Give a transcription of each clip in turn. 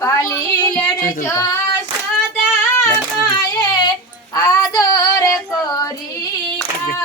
পালিলেন যশোদা মায়ে আদর করিয়া।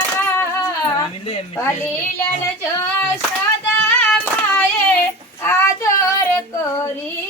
অলিল সদা মায়ে আদর করি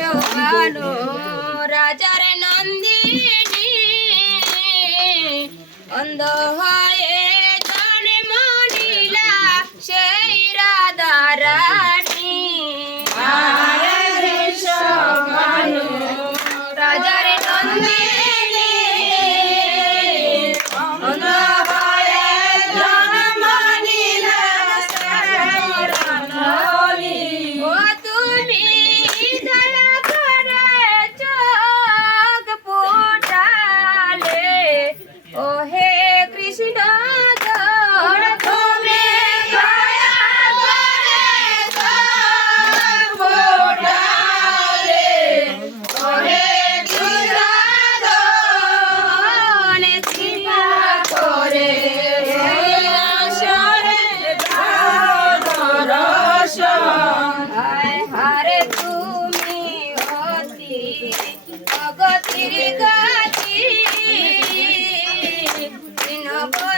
শোভানো রাজার নন্দিনী অন্ধ হয়ে Bravo!